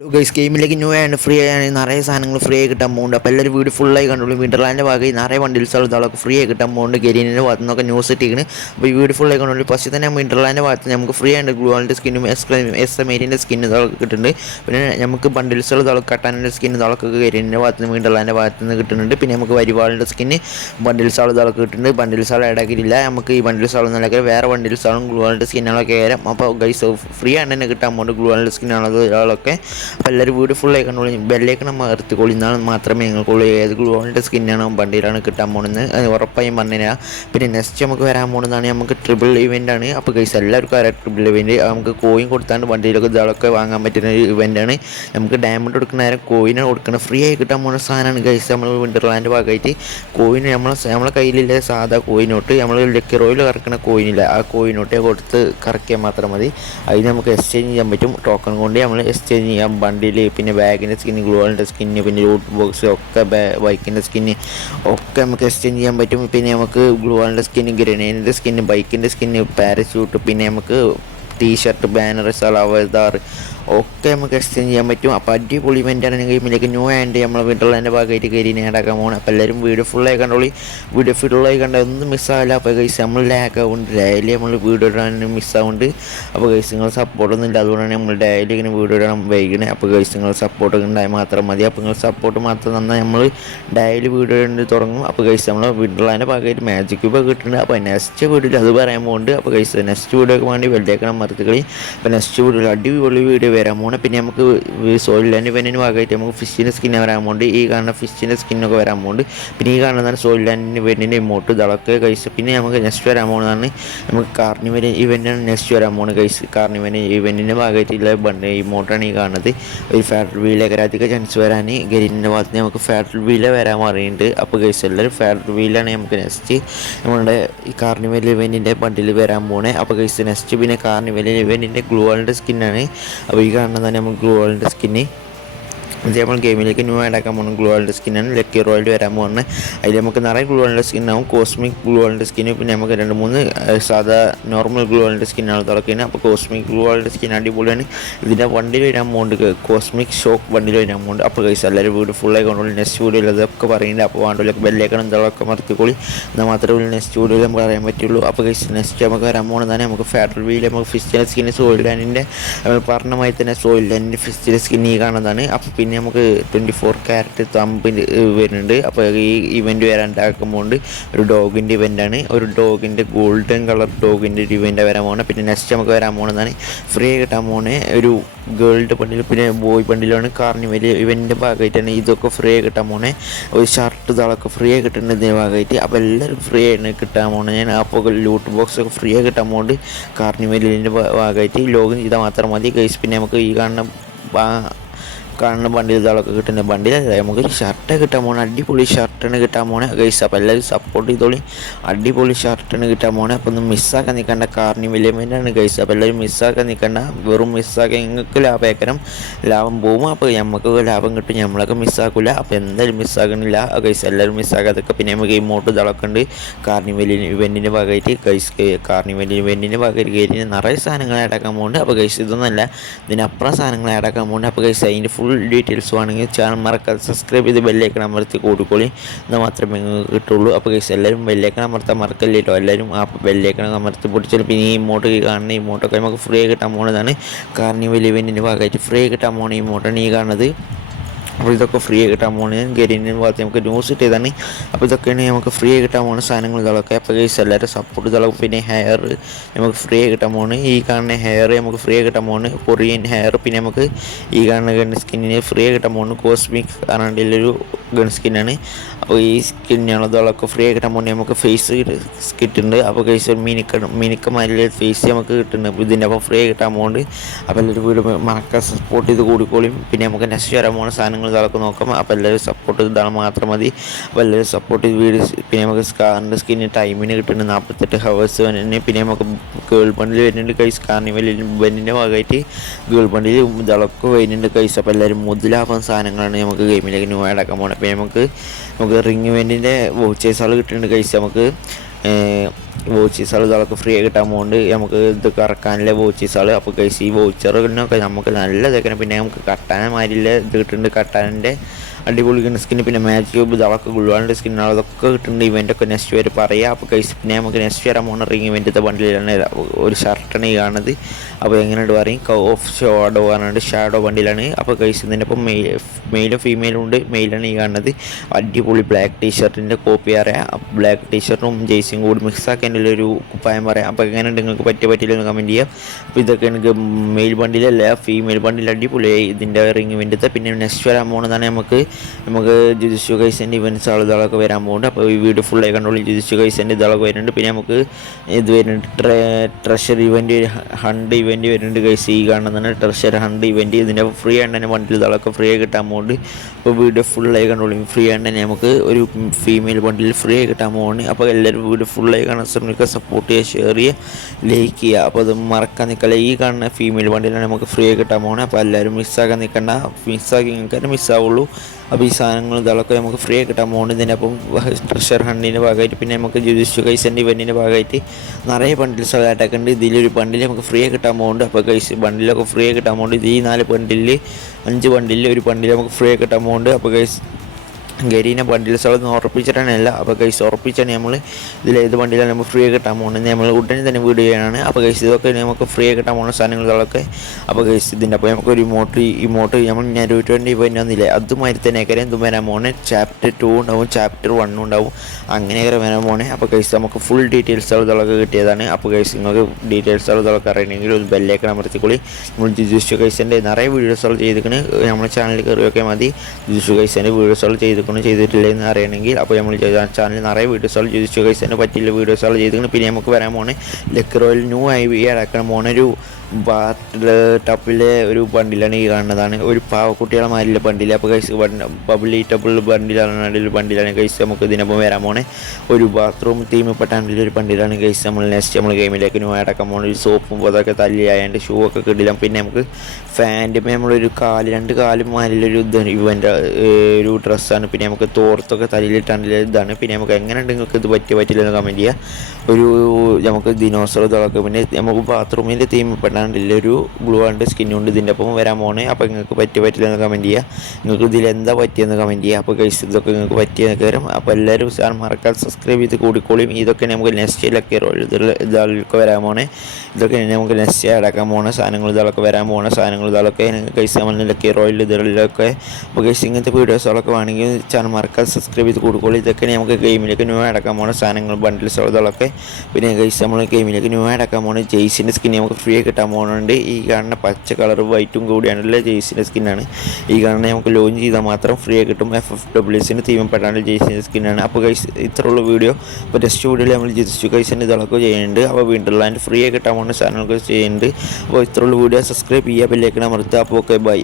Guys ഗെയിമിലേക്ക് new ആണ് free ആണ് നിറയെ സാധനങ്ങൾ ഫ്രീ ആയി കിട്ടാൻ പോകുന്നുണ്ട്. അപ്പോൾ എല്ലാവരും വീട് ഫുള്ളായി കണ്ടുള്ളൂ. വിൻഡർലാൻഡിൻ്റെ ഭാഗമായി നിറയെ വണ്ടിൽസുകൾ ഇതാളൊക്കെ ഫ്രീ ആയി കിട്ടാൻ പോകുന്നുണ്ട്. ഗരീനിൻ്റെ ഭാഗത്തു നിന്നൊക്കെ ന്യൂസ് ഇട്ടിരിക്കുന്നു. അപ്പോൾ ഈ വീട് ഫുള്ളായി കണ്ടുള്ളൂ. ഫസ്റ്റ് തന്നെ വിൻഡർലാൻഡിൻ്റെ ഭാഗത്ത് നമുക്ക് ഫ്രീ ആയിട്ട് ഗ്ലൂവാളിൻ്റെ സ്കിന്നും എസ് സ്കിൻ ഇതൊക്കെ കിട്ടുന്നുണ്ട്. പിന്നെ നമുക്ക് ബണ്ടിൽസുകൾ ഇതാളൊക്കെ കട്ടാനിൻ്റെ സ്കിൻ ഇതാളൊക്കെ ഗരീനിൻ്റെ ഭാഗത്ത് നിന്ന് വിൻഡർലാൻഡിൻ്റെ ഭാഗത്ത് നിന്ന് കിട്ടുന്നുണ്ട്. പിന്നെ നമുക്ക് വരിവാളിൻ്റെ സ്കിന്ന് ബണ്ടിൽസുകൾ ഇതാളൊക്കെ കിട്ടുന്നുണ്ട്. ബണ്ടിൽസുകൾ ആഡാക്കിയിട്ടില്ല. നമുക്ക് ഈ ബണ്ടിൽസുകൾ എന്നൊക്കെ വേറെ ബണ്ടിൽസുകളും ഗ്ലൂവാളിൻ്റെ സ്കിന്നുകളൊക്കെ വരാം. അപ്പോൾ ഗൈസ് ഫ്രീ ആയിട്ട് തന്നെ കിട്ടാൻ പോകുന്നുണ്ട് ഗ്ലൂവാളിൻ്റെ സ്കിന്നുകളൊക്കെ ഇതാളൊക്കെ. അപ്പോൾ എല്ലാവരും വീട് ഫുള്ളായി കണ്ടോളി. ബെല്ലേക്കണം നിർത്തിക്കോളി. എന്നാൽ മാത്രമേ നിങ്ങൾക്കുള്ളൂ ഏത് ഗ്ലൂവാളിൻ്റെ സ്കിന്നാണ് വണ്ടിയിലാണ് കിട്ടാൻ പോകുന്നത് അത് ഉറപ്പായും പറഞ്ഞുതരാം. പിന്നെ നെക്സ്റ്റ് നമുക്ക് വരാൻ പോകുന്നതാണ് നമുക്ക് ട്രിപ്പിൾ ഇവൻ്റ് ആണ്. അപ്പോൾ ഗൈസ് എല്ലാവർക്കും അറിയാം ട്രിപ്പിൾ ഇവൻ്റ് നമുക്ക് കോയിൻ കൊടുത്താണ്ട് വണ്ടിയിലൊക്കെ ഇതാളൊക്കെ വാങ്ങാൻ പറ്റുന്ന ഒരു ഇവൻ്റാണ്. നമുക്ക് ഡയമണ്ട് കൊടുക്കുന്ന നേരം കോയിനാണ് കൊടുക്കുന്നത്. ഫ്രീ ആയി കിട്ടാൻ പോകുന്ന സാധനമാണ് ഗൈസ്. നമ്മൾ വിൻഡർലാൻഡ് ഭാഗമായിട്ട് കോയിൻ നമ്മളെ കയ്യിലില്ല സാധാ കോയിനോട്ട് നമ്മൾ ലക്കി റോയിൽ കറക്കുന്ന കോയിനില്ല ആ കോയിനോട്ട് കൊടുത്ത് കറക്കിയാൽ മാത്രം മതി. അതിന് നമുക്ക് എക്സ്ചേഞ്ച് ചെയ്യാൻ പറ്റും. ടോക്കൺ കൊണ്ട് നമ്മൾ എക്സ്ചേഞ്ച് ചെയ്യാം. വണ്ടിയിൽ പിന്നെ ബാഗിൻ്റെ സ്കിന്ന് ഗ്ലൂവാളിൻ്റെ സ്കിന്ന് പിന്നെ ലൂട്ട് ബോക്സ് ഒക്കെ ബൈക്കിൻ്റെ സ്കിന്ന് ഒക്കെ നമുക്ക് എക്സ്ചേഞ്ച് ചെയ്യാൻ പറ്റും. പിന്നെ നമുക്ക് ഗ്ലൂവാളിൻ്റെ സ്കിന്ന് ഗ്രനേഡിൻ്റെ സ്കിന്ന് ബൈക്കിൻ്റെ സ്കിന്ന് പാരച്യൂട്ട് പിന്നെ നമുക്ക് ടീഷർട്ട് ബാനർ സലാവദാർ ഒക്കെ നമുക്ക് എക്സ്ചേഞ്ച് ചെയ്യാൻ പറ്റും. അപ്പോൾ അടിപൊളി ഇവൻ്റാണ് ഗെയിമിലേക്ക് ന്യൂ ആൻഡ് നമ്മൾ വിൻഡർലാൻഡിൻ്റെ ഭാഗമായിട്ട് കയറി നേടാക്കാൻ പോകണം. അപ്പോൾ എല്ലാവരും വീഡിയോ ഫുള്ളായി കണ്ടോളി. വീഡിയോ ഫുള്ളായി കണ്ടാൽ ഒന്നും മിസ്സാവില്ല. അപ്പോൾ ഗൈസ് നമ്മൾ ലാഗാവുന്നുണ്ട് ഡെയിലി നമ്മൾ വീഡിയോ ഇടാൻ മിസ്സാവുന്നുണ്ട്. അപ്പോൾ ഗൈസ് നിങ്ങൾ സപ്പോർട്ടൊന്നും ഇല്ല. അതുകൊണ്ടാണ് നമ്മൾ ഡെയിലി ഇങ്ങനെ വീഡിയോ ഇടാൻ വൈകുന്നത്. അപ്പോൾ ഗൈസ് നിങ്ങൾ സപ്പോർട്ട് ഉണ്ടായാൽ മാത്രം മതി. അപ്പോൾ നിങ്ങൾ സപ്പോർട്ട് മാത്രം തന്നാൽ നമ്മൾ ഡെയിലി വീഡിയോ ഇടേണ്ടി തുടങ്ങും. അപ്പോൾ ഗൈസ് നമ്മൾ വിൻഡർലാൻഡിൻ്റെ ഭാഗമായിട്ട് മാജിക് ക്യൂബ് കിട്ടുന്നുണ്ട്. അപ്പോൾ നെക്സ്റ്റ് വീഡിയോയിൽ അത് പറയാൻ പോകുന്നുണ്ട്. അപ്പോൾ ഗൈസ് നെക്സ്റ്റ് വീഡിയോക്ക് വേണ്ടി വെല്ലേക്കണം മറുത്തുകളി. അപ്പോൾ നെക്സ്റ്റ് വീഡിയോയിൽ അടിപൊളി വീഡിയോ വരാൻ പോകുന്നത്. പിന്നെ നമുക്ക് സോയിലാൻഡ് ഇവൻറ്റിന് ഭാഗമായിട്ട് നമുക്ക് ഫിഷിൻ്റെ സ്കിന്ന് വരാൻ പോകുന്നുണ്ട്. ഈ കാണുന്ന ഫിഷിൻ്റെ സ്കിന്നൊക്കെ വരാൻ പോകുന്നുണ്ട്. പിന്നെ ഈ കാണുന്നതാണ് സോയിലാൻഡിൻ്റെ ഇവൻറ്റിൻ്റെ ഇമോട്ട് ഇതൊക്കെ ഗൈസ്. പിന്നെ നമുക്ക് നെക്സ്റ്റ് വരാൻ പോകുന്നതാണ് നമുക്ക് കാർണിവൽ ഇവൻറ്റാണ് നെക്സ്റ്റ് വരാൻ പോകുന്നത് ഗൈസ്. കാർണിവൽ ഇവൻറ്റിൻ്റെ ഭാഗമായിട്ടുള്ള ഇമോട്ടാണ് ഈ കാണുന്നത്. ഒരു ഫാറ്റൽ വീലൊക്കെ അധികം ചാൻസ് വരാൻ ഗരീനിൻ്റെ ഭാഗത്ത് നമുക്ക് ഫാറ്റൽ വീല വരാൻ പറയുന്നുണ്ട്. അപ്പോൾ ഗൈസ് എല്ലാവരും ഫാറ്റൽ വീലാണ് നമുക്ക് നെക്സ്റ്റ് നമ്മുടെ ഈ കാർണിവൽ ഇവൻറ്റിൻ്റെ ബണ്ടിൽ വരാൻ പോകുന്നത്. അപ്പോൾ ഗൈസ് നെക്സ്റ്റ് പിന്നെ കാർണിവൽ ഇവൻറ്റിൻ്റെ ഗ്ലൂവാളിൻ്റെ സ്കിന്നാണ്. അപ്പോൾ ഈ കാണുന്നത് നമുക്ക് ഗ്ലൂവാളിൻ്റെ സ്കിന്ന് ഇത് നമ്മൾ ഗെയിമിലേക്ക് ന്യൂ ആഡാക്കാൻ പോകുന്ന ഗ്ലൂവാളിൻ്റെ സ്കിന്നാണ്. ലക്കി റോയിൽ വരാൻ പോകുന്നത്. അതിൽ നമുക്ക് നിറയെ ഗ്ലൂവാളിൻ്റെ സ്കിന്നാവും. കോസ്മിക് ഗ്ലൂവാളിൻ്റെ സ്കിന്ന് പിന്നെ നമുക്ക് 2-3 സാധാ നോർമൽ ഗ്ലൂവാളിൻ്റെ സ്കിന്നാണ് തുറക്കുന്നത്. അപ്പോൾ കോസ്മിക് ഗ്ലൂവാളിൻ്റെ സ്കിൻ അടിപൊളിയാണ്. ഇതിൻ്റെ വണ്ടിയിൽ വരാൻ പോകുന്നുണ്ട് കോസ്മിക് ഷോക്ക് വണ്ടിയിൽ വരാൻ പോകുന്നുണ്ട്. അപ്പോൾ ഗൈസ് എല്ലാവരും വീഡിയോ ഫുള്ളായി കൊണ്ടുപോയി നെക്സ്റ്റ് വീഡിയോയിൽ അതൊക്കെ പറയുന്നുണ്ട്. അപ്പോൾ വേണ്ടതിലൊക്കെ ബെല്ലേക്കണം എന്തൊക്കെ മറത്തിക്കോളി. എന്നാൽ മാത്രമേ നെക്സ്റ്റ് വീഡിയോയിൽ നമുക്ക് പറയാൻ പറ്റുള്ളൂ. അപ്പോൾ ഗൈസ് നെക്സ്റ്റ് നമുക്ക് വരാൻ പോകുന്നതാണ് നമുക്ക് ഫാറ്റൽ വീൽ നമുക്ക് ഫിസ്റ്റിൻ്റെ സ്കിന്ന് സോയിലാൻഡിൻ്റെ പറഞ്ഞമായി തന്നെ സോയിലാൻഡിൻ്റെ ഫിസ്റ്റിൻ്റെ സ്കിൻ ഈ കാണുന്നതാണ്. അപ്പോൾ പിന്നെ നമുക്ക് 24 ക്യാരറ്റ് തമ്പിൻ്റെ വരുന്നുണ്ട്. അപ്പോൾ ഈ ഇവൻറ്റ് വരാണ്ടാക്കുമ്പോൾ ഒരു ഡോഗിൻ്റെ ഇവൻ്റാണ്. ഒരു ഡോഗിൻ്റെ ഗോൾഡൻ കളർ ഡോഗിൻ്റെ ഒരു ഇവൻ്റ് വരാൻ പോകുന്നത്. പിന്നെ നെക്സ്റ്റ് നമുക്ക് വരാൻ പോകുന്നതാണ് ഫ്രീ കിട്ടാൻ പോകുന്നത് ഒരു ഗേൾഡ് ബണ്ടിൽ പിന്നെ ബോയ് ബണ്ടിലാണ്. കാർണിവൽ ഇവൻ്റെ ഭാഗമായിട്ടാണ് ഇതൊക്കെ ഫ്രീ കിട്ടാൻ പോകുന്നത്. ഒരു ഷർട്ട് ഇതാളൊക്കെ ഫ്രീ ആയി കിട്ടുന്നതിൻ്റെ ഭാഗമായിട്ട്. അപ്പോൾ എല്ലാവരും ഫ്രീ ആയിട്ട് കിട്ടാൻ പോകുന്നത് ഞാൻ. അപ്പോൾ ലൂട്ട് ബോക്സ് ഒക്കെ ഫ്രീ ആയി കിട്ടാൻ പോകുന്നുണ്ട് കാർണിവലിൻ്റെ ഭാഗമായിട്ട്. ലോഗിൻ ചെയ്താൽ മാത്രം മതി ഗൈസ്. പിന്നെ നമുക്ക് ഈ കാണുന്ന ബണ്ടിൽ ഇതാളൊക്കെ കിട്ടുന്ന ബണ്ടിലല്ല നമുക്ക് ഷർട്ട് കിട്ടാൻ പോകണം. അടിപൊളി ഷർട്ടാണ് കിട്ടാൻ പോണേ ഗൈസ്. അപ്പോൾ എല്ലാവരും സപ്പോർട്ട് ചെയ്തോളി. അടിപൊളി ഷർട്ടാണ് കിട്ടാൻ പോണേ. അപ്പോൾ ഒന്നും മിസ്സാക്കാൻ നിൽക്കേണ്ട. കാർണിവൽ ഇവൻ്റാണ് ഗൈസ്. അപ്പോൾ എല്ലാവരും മിസ്സാക്കാൻ നിൽക്കേണ്ട. വെറും മിസ്സാക്കാൻ നിങ്ങൾക്ക് ലാഭം ലാഭം പോകും. അപ്പോൾ നമുക്ക് ലാഭം കിട്ടും. നമ്മളൊക്കെ മിസ്സാക്കില്ല. അപ്പോൾ എന്തായാലും മിസ്സാക്കണില്ല ഗൈസ്. എല്ലാവരും മിസ്സാക്കാതൊക്കെ. പിന്നെ നമുക്ക് ഇമോട്ട് ഇതാളൊക്കെ ഉണ്ട് കാർണിവൽ ഇവൻറ്റിൻ്റെ ഭാഗമായിട്ട് ഗൈസ്. കാർണിവൽ ഇവൻറ്റിൻ്റെ ഭാഗമായിട്ട് കയറി നിറയെ സാധനങ്ങൾ ആഡാക്കാൻ പോകുന്നുണ്ട്. അപ്പോൾ ഗൈസ് ഇതൊന്നല്ല ഇതിനപ്പുറം സാധനങ്ങൾ ആഡാക്കാൻ പോകുന്നുണ്ട്. അപ്പോൾ ഗൈസ് അതിൻ്റെ ഫുൾ ഡീറ്റെയിൽസ് വേണമെങ്കിൽ ചാനൽ മറക്കാതെ സബ്സ്ക്രൈബ് ചെയ്ത് ബെല്ലേക്കൺ അമർത്തി കൂടിക്കോളി. എന്നാൽ മാത്രമേ നിങ്ങൾക്ക് കിട്ടുള്ളൂ. അപ്പോൾ ഗൈസ് എല്ലാവരും ബെല്ലേക്കൺ അമർത്താൻ മറക്കല്ലേ കേട്ടോ. എല്ലാവരും ആ ബെല്ലേക്കൺ അമർത്തി പൊടിച്ചാൽ പിന്നെ ഈ ഇമോട്ട് കാണുന്ന ഇമോട്ടൊക്കെ നമുക്ക് ഫ്രീ കിട്ടാൻ പോകുന്നതാണ്. കാർണിവൽ ഇവൻറ്റിൻ്റെ ഭാഗമായിട്ട് ഫ്രീ കിട്ടാൻ പോകുന്ന ഇമോട്ടാണ് ഈ കാണുന്നത്. അപ്പോൾ ഇതൊക്കെ ഫ്രീ ആയി കിട്ടാൻ പോകുന്നത് ഗരീനിൻ്റെ ഭാഗത്ത് നമുക്ക് ന്യൂസ് ഇട്ടതാണ്. അപ്പോൾ ഇതൊക്കെയാണ് നമുക്ക് ഫ്രീ ആയി കിട്ടാൻ പോകുന്ന സാധനങ്ങൾ ഇതൊക്കെ. അപ്പോൾ ഗൈസ് എല്ലാവരും സപ്പോർട്ട് ഇതൊക്കെ. പിന്നെ ഹെയർ നമുക്ക് ഫ്രീ ആയി കിട്ടാൻ പോകുന്നത്. ഈ കാണുന്ന ഹെയർ നമുക്ക് ഫ്രീ ആയി കിട്ടാൻ പോകുന്നത് കൊറിയൻ ഹെയർ. പിന്നെ നമുക്ക് ഈ കാണുന്ന ഗൺ സ്കിന്നിന് ഫ്രീ ആയി കിട്ടാൻ പോകുന്നത് കോസ്മിക് ആറാണ്ടിലൊരു ഗൺ സ്കിന്നാണ്. അപ്പോൾ ഈ സ്കിന്നുകളൊക്കെ ഫ്രീ ആയി കിട്ടാൻ പോകുന്നത് നമുക്ക് ഫേസ് കിട്ടുന്നുണ്ട്. അപ്പോൾ ഗൈസ് മിനിക്കമാരിലെ ഫേസ് നമുക്ക് കിട്ടുന്നുണ്ട്. അപ്പോൾ ഇതിൻ്റെ അപ്പോൾ ഫ്രീ ആയി കിട്ടാൻ പോകുന്നുണ്ട്. അപ്പോൾ എല്ലാവരും വീട് മറക്കാൻ സപ്പോർട്ട് ചെയ്ത് കൂടിക്കോളിയും. പിന്നെ നമുക്ക് നെക്സ്റ്റ് വരാൻ പോകുന്ന സാധനങ്ങൾ ഇതൊക്കെ നോക്കാം. അപ്പോൾ എല്ലാവരും സപ്പോർട്ട് ചെയ്താൽ മാത്രം മതി. അപ്പോൾ എല്ലാവരും സപ്പോർട്ട് ചെയ്ത് വീഡിയോ. പിന്നെ നമുക്ക് സ്കാറിൻ്റെ സ്കിന്ന് ടൈമിന് കിട്ടുന്നുണ്ട് 48 ഹവേഴ്സ് തന്നെ. പിന്നെ നമുക്ക് ഗേൾ ബണ്ടിൽ വരുന്നുണ്ട് കൈസ്. കാർണിവൽ ബണ്ടിൻ്റെ ഭാഗമായിട്ട് ഗേൾ ബണ്ടിൽ ഇതൊക്കെ വരുന്നുണ്ട് കൈസ്. അപ്പോൾ എല്ലാവരും മുതലാവാൻ സാധനങ്ങളാണ് നമുക്ക് ഗെയിമിലേക്ക് ന്യൂ ആഡാക്കാൻ പോകുന്നത്. അപ്പോൾ നമുക്ക് റിംഗ് ഇവൻറ്റിൻ്റെ വോച്ചേഴ്സുകൾ കിട്ടുന്നുണ്ട് കൈസ്. നമുക്ക് വോച്ചീസുകൾ ഇതൊക്കെ ഫ്രീ ആയി കിട്ടാൻ പോകുന്നുണ്ട്. നമുക്ക് ഇത് കറക്കാനുള്ള വോച്ചീസുകൾ. അപ്പോൾ ഗൈസ് ഈ വോച്ചറിനൊക്കെ നമുക്ക് നല്ല ഇതൊക്കെ പിന്നെ നമുക്ക് കട്ടാനമാരില്ല ഇത് കിട്ടുന്നുണ്ട്. കട്ടാനിൻ്റെ അടിപൊളി സ്കിന്ന് പിന്നെ മാജിക് ക്യൂബ് ഇതൊക്കെ ഗുൾവാളിൻ്റെ സ്കിന്നുകൾ അതൊക്കെ കിട്ടുന്നുണ്ട്. ഇവൻ്റൊക്കെ നെക്സ്റ്റ് വരെ പറയാം. അപ്പോൾ ഗൈസ് പിന്നെ നമുക്ക് നെക്സ്റ്റ് വരാൻ പോകുന്ന റിംഗ് ഇവൻ്റത്തെ ബണ്ടിലാണ് ഒരു ഷർട്ടാണ് ഈ കാണുന്നത്. അപ്പോൾ എങ്ങനെയുണ്ട് പറയും ഓഫ് ഷാഡോ പറഞ്ഞിട്ട് ഷാഡോ ബണ്ടിലാണ്. അപ്പോൾ ഗൈസ് ഇതിൻ്റെ ഇപ്പം മെയിലും ഫീമെയിലും ഉണ്ട്. മെയിലാണ് ഈ കാണുന്നത്. അടിപൊളി ബ്ലാക്ക് ടീഷർട്ടിൻ്റെ കോപ്പി അറിയാം. ബ്ലാക്ക് ടീഷർട്ടും ജേഴ്സിയും കൂടി മിക്സ് ആക്കേണ്ട ഒരു കുപ്പായം പറയാം. അപ്പോൾ എങ്ങനെയുണ്ട് നിങ്ങൾക്ക് പറ്റില്ലെന്ന് കമൻറ്റ് ചെയ്യാം. അപ്പോൾ ഇതൊക്കെ എനിക്ക് മെയിൽ ബണ്ടിലല്ല ഫീമെയിൽ ബണ്ടിൽ അടിപൊളിയായി ഇതിൻ്റെ റിംഗ് ഇവൻ്റത്തെ. പിന്നെ നെക്സ്റ്റ് വരാൻ പോകുന്നതാണ് നമുക്ക് ജുജുത്സു കൈസൻ്റെ ഇവൻറ്റ്സ് ഇതൊക്കെ വരാൻ പോകുന്നുണ്ട്. അപ്പോൾ ഈ വീഡിയോ ഫുള്ളായി കണ്ടോളൂ. ജുജുത്സു കൈസൻ്റെ ഇതൊക്കെ വരുന്നുണ്ട്. പിന്നെ നമുക്ക് ഇത് വരുന്നുണ്ട് ട്രഷർ ഇവൻറ്റ് ഹണ്ട് ഇവൻറ്റ് വരുന്നുണ്ട്. കൈസ് ഈ കാണുന്നതാണ് ട്രഷർ ഹണ്ട് ഇവൻറ്റ്. ഇതിൻ്റെ ഫ്രീ ആയിട്ട് തന്നെ ബണ്ടിൽ ഇതൊക്കെ ഫ്രീ ആയി കിട്ടാൻ പോകുന്നുണ്ട്. അപ്പോൾ വീഡിയോ ഫുള്ളായി കണ്ടോളൂ. ഫ്രീ ആയിട്ട് തന്നെ നമുക്ക് ഒരു ഫീമെയിൽ ബണ്ടിൽ ഫ്രീ ആയി കിട്ടാൻ പോകുന്നുണ്ട്. അപ്പോൾ എല്ലാവരും വീഡിയോ ഫുള്ളായി കാണാൻ ശ്രമിക്കുക, സപ്പോർട്ട് ചെയ്യുക, ഷെയർ ചെയ്യുക, ലൈക്ക് ചെയ്യുക. അപ്പോൾ അത് മറക്കാൻ നിൽക്കില്ല. ഈ കാണുന്ന ഫീമെയിൽ ബണ്ടിലാണ് നമുക്ക് ഫ്രീ ആയി കിട്ടാൻ പോകുന്നത്. അപ്പോൾ എല്ലാവരും മിസ്സാക്കാൻ നിൽക്കണ്ട. മിസ്സാക്കി നിങ്ങൾക്ക് മിസ്സാവുള്ളൂ. അപ്പോൾ ഈ സാധനങ്ങൾ ഇതൊക്കെ നമുക്ക് ഫ്രീ ആയി കിട്ടാൻ പോകുന്നത്. ഇതിൻ്റെ അപ്പം ട്രഷർ ഹണ്ടിൻ്റെ ഭാഗമായിട്ട് പിന്നെ നമുക്ക് ജുജുത്സു കൈസൻ്റെ ഇവൻറ്റിൻ്റെ ഭാഗമായിട്ട് നിറയെ ബണ്ടിൽസ് ആയിട്ടൊക്കെ ഉണ്ട്. ഇതിലൊരു ബണ്ടിൽ നമുക്ക് ഫ്രീ ആയി കിട്ടാൻ പോകുന്നുണ്ട്. അപ്പോൾ കൈസ് ബണ്ടിലൊക്കെ ഫ്രീ ആയി കിട്ടാൻ പോകുന്നുണ്ട്. ഈ 4 ബണ്ടിൽ 5 ബണ്ടിൽ ഒരു ബണ്ടിൽ നമുക്ക് ഫ്രീ ആയി കിട്ടാൻ പോകുന്നുണ്ട്. അപ്പോൾ കൈസ് ഗരീനെ ബണ്ടിൽസുകളൊന്നും ഉറപ്പിച്ചിട്ടാണ് അല്ല. അപ്പോൾ കൈസ് ഉറപ്പിച്ചാണ് നമ്മൾ ഇതിൽ ഏത് ബണ്ടിലാണ് നമുക്ക് ഫ്രീ ആയി കിട്ടാൻ പോകുന്നത് നമ്മൾ ഉടനെ തന്നെ വീഡിയോ ചെയ്യാനാണ്. അപ്പോൾ കൈസ് ഇതൊക്കെ നമുക്ക് ഫ്രീ ആയി കിട്ടാൻ പോകുന്ന സാധനങ്ങളൊക്കെ. അപ്പോൾ കൈസ് ഇതിൻ്റെ അപ്പോൾ നമുക്കൊരു ഇമോട്ട് നമ്മൾ ഞാൻ 20 വന്നില്ലേ അതുമാതിരി തന്നെ കാര്യം എന്തും വരാൻ പോകുന്നത്. ചാപ്റ്റർ 2 ഉണ്ടാവും, ചാപ്റ്റർ 1 ഉണ്ടാവും, അങ്ങനെയൊക്കെ വരാൻ പോകുന്നത്. അപ്പോൾ കൈസ് നമുക്ക് ഫുൾ ഡീറ്റെയിൽസുകൾ ഇതൊക്കെ കിട്ടിയതാണ്. അപ്പോൾ കൈസ് നിങ്ങൾക്ക് ഡീറ്റെയിൽസുകൾ ഇതൊക്കെ അറിയണമെങ്കിൽ ഒരു ബെല്ലേക്ക് അമർത്തിക്കൊള്ളി. നമ്മൾ ജുജുത്സു കൈസൻ്റെ നിറയെ വീഡിയോസുകൾ ചെയ്തിരിക്കുന്നത് നമ്മുടെ ചാനലിൽ കയറിയൊക്കെ മതി. ജുജുത്സു കൈസൻ്റെ വീഡിയോസുകൾ ചെയ്തിട്ടില്ലെന്ന് അറിയണമെങ്കിൽ. അപ്പോൾ നമ്മൾ ചാനലിൽ നിറയെ വീഡിയോസുകൾ ജുജുത്സു കൈസൻ്റെ പറ്റിയുള്ള വീഡിയോസുകൾ ചെയ്തിരിക്കുന്നത്. പിന്നെ നമുക്ക് വരാൻ പോകുന്നത് ലക്ക് റോയൽ ന്യൂ ഐവി അടക്കാൻ പോകുന്ന ഒരു ടപ്പിലെ ഒരു ബണ്ടിലാണ് ഈ കാണുന്നതാണ്. ഒരു പാവക്കുട്ടികളെ മാരിലെ ബണ്ടിൽ. അപ്പോൾ കൈസ് ബബിൾ ഈറ്റബിൾ ബണ്ടിലാണ് കൈസ് നമുക്ക് ഇതിനൊപ്പം വരാൻ പോണേ. ഒരു ബാത്റൂം തീമിപ്പെട്ടാണ്ടിൽ ഒരു ബണ്ടിലാണ് കൈസ് നമ്മൾ നെക്സ്റ്റ് നമ്മൾ ഗെയിമിലേക്ക് ന്യൂ അടക്കാൻ പോകുന്നത്. ഒരു സോപ്പും അതൊക്കെ തല്ലിയായണ്ട് ഷൂ ഒക്കെ കിട്ടില്ല. പിന്നെ നമുക്ക് ഫാൻ്റെ നമ്മളൊരു 2 കാലും മാരിലൊരു ഇവൻ്റെ ഒരു ഡ്രസ്സാണ്. പിന്നെ നമുക്ക് തോർത്തൊക്കെ തലയിലിട്ടാണ്ടില്ല ഇതാണ്. പിന്നെ നമുക്ക് എങ്ങനെയുണ്ട് നിങ്ങൾക്ക് ഇത് പറ്റില്ലെന്ന് കമൻറ്റ് ചെയ്യുക. ഒരു നമുക്ക് ദിനോസർ ഇതൊക്കെ പിന്നെ നമുക്ക് ബാത്റൂമിൻ്റെ തീമിപ്പെട്ടാണ്ടില്ല ഒരു ബ്ലൂ ആൻഡ് സ്കിന്നുണ്ട് ഇതിൻ്റെ ഒപ്പം വരാൻ പോണേ. അപ്പോൾ നിങ്ങൾക്ക് പറ്റില്ലെന്ന് കമൻറ്റ് ചെയ്യുക. നിങ്ങൾക്ക് ഇതിലെന്താ പറ്റിയെന്ന് കമൻറ്റ് ചെയ്യുക. അപ്പോൾ കൈസ് ഇതൊക്കെ നിങ്ങൾക്ക് പറ്റിയെന്ന് കയറും. അപ്പോൾ എല്ലാവരും മറക്കാതെ സബ്സ്ക്രൈബ് ചെയ്ത് കൂടിക്കോളിയും. ഇതൊക്കെ നമുക്ക് നെക്സ്റ്റ് ലക്കി റോൾ ഇതൊക്കെ വരാൻ പോണേ. ഇതൊക്കെ നമുക്ക് നെക്സ്റ്റ് അടക്കാൻ പോകുന്ന സാധനങ്ങൾ ഇതൊക്കെ വരാൻ പോകുന്ന സാധനങ്ങൾ ഇതൊക്കെ കൈസ് നമ്മൾ ലക്കി റോയിൽ ഇതിലൊക്കെ. അപ്പോൾ കൈസ് ഇങ്ങനത്തെ വീഡിയോസുകളൊക്കെ വേണമെങ്കിൽ ചാനൽ മറക്കാതെ സബ്സ്ക്രൈബ് ചെയ്ത് കൂടിക്കോളി. ഇതൊക്കെ നമുക്ക് ഗെയിമിലേക്ക് ന്യൂ അടക്കാൻ പോകുന്ന സാധനങ്ങൾ ബണ്ടിൽസ് ഇതൊക്കെ. പിന്നെ കൈസ് നമ്മൾ ഗെയിമിലേക്ക് ന്യൂ അടക്കാൻ പോകുന്ന ജെയ്സിൻ്റെ സ്കിൻ നമുക്ക് ഫ്രീ ആയി കിട്ടാൻ പോകുന്നുണ്ട്. ഈ കാണുന്ന പച്ച കളർ വൈറ്റും കൂടിയാണുള്ള ജെയ്സിൻ്റെ സ്കിന്നാണ്. ഈ കാണുന്ന നമുക്ക് ലോഞ്ച് ചെയ്താൽ മാത്രം ഫ്രീ ആയി കിട്ടും. FFWസിന് തീമപ്പെട്ടാണ് ജെയ്സിൻ്റെ സ്കിന്നാണ്. അപ്പോൾ കൈസ് ഇത്രയുള്ള വീഡിയോ. അപ്പോൾ നെക്സ്റ്റ് വീഡിയോയിൽ നമ്മൾ ജുജുത്സു കൈസൻ്റെ ഇതൊക്കെ ചെയ്യുന്നുണ്ട്. അപ്പോൾ വിൻഡർലാൻഡ് ഫ്രീ ആയി കിട്ടാൻ പോകുന്ന സാധനങ്ങളൊക്കെ ചെയ്യുന്നുണ്ട്. അപ്പോൾ ഇത്രയുള്ള വീഡിയോ സബ്സ്ക്രൈബ് ചെയ്യുക, ബെല്ലൈക്കൺ അമർത്തുക. അപ്പോൾ ഓക്കെ ബൈ.